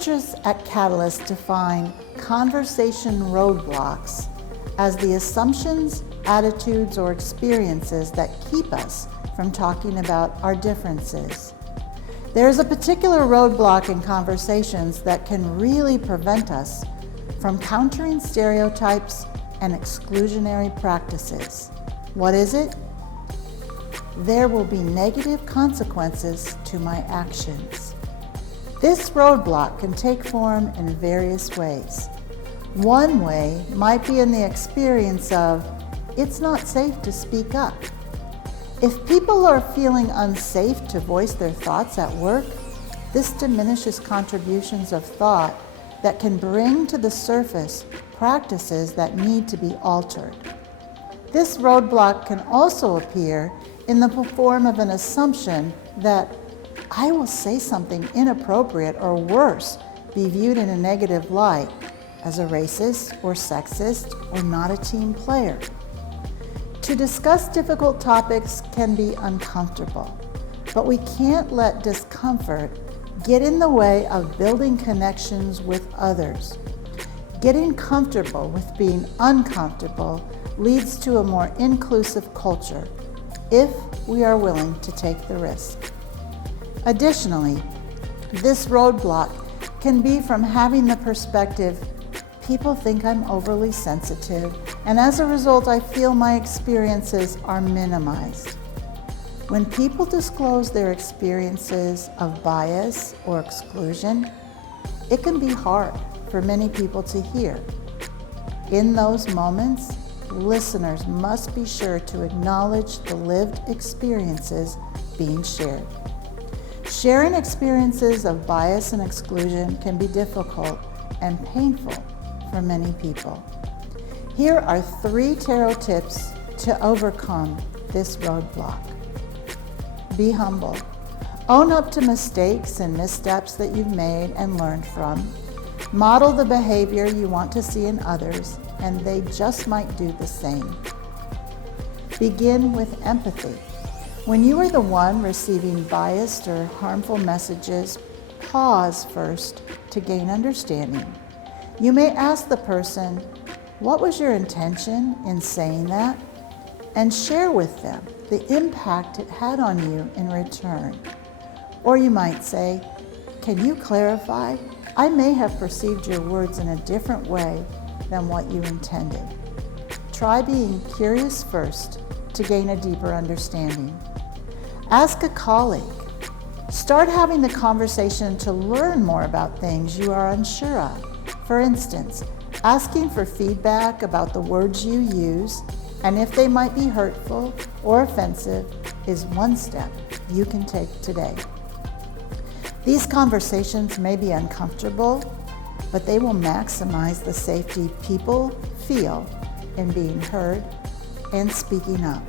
Researchers at Catalyst define conversation roadblocks as the assumptions, attitudes, or experiences that keep us from talking about our differences. There is a particular roadblock in conversations that can really prevent us from countering stereotypes and exclusionary practices. What is it? There will be negative consequences to my actions. This roadblock can take form in various ways. One way might be in the experience of, it's not safe to speak up. If people are feeling unsafe to voice their thoughts at work, this diminishes contributions of thought that can bring to the surface practices that need to be altered. This roadblock can also appear in the form of an assumption that I will say something inappropriate or worse, be viewed in a negative light as a racist or sexist or not a team player. To discuss difficult topics can be uncomfortable, but we can't let discomfort get in the way of building connections with others. Getting comfortable with being uncomfortable leads to a more inclusive culture if we are willing to take the risk. Additionally, this roadblock can be from having the perspective, people think I'm overly sensitive, and as a result, I feel my experiences are minimized. When people disclose their experiences of bias or exclusion, it can be hard for many people to hear. In those moments, listeners must be sure to acknowledge the lived experiences being shared. Sharing experiences of bias and exclusion can be difficult and painful for many people. Here are 3 Tero tips to overcome this roadblock. Be humble. Own up to mistakes and missteps that you've made and learned from. Model the behavior you want to see in others, and they just might do the same. Begin with empathy. When you are the one receiving biased or harmful messages, pause first to gain understanding. You may ask the person, what was your intention in saying that? And share with them the impact it had on you in return. Or you might say, can you clarify? I may have perceived your words in a different way than what you intended. Try being curious first to gain a deeper understanding. Ask a colleague. Start having the conversation to learn more about things you are unsure of. For instance, asking for feedback about the words you use and if they might be hurtful or offensive is one step you can take today. These conversations may be uncomfortable, but they will maximize the safety people feel in being heard and speaking up.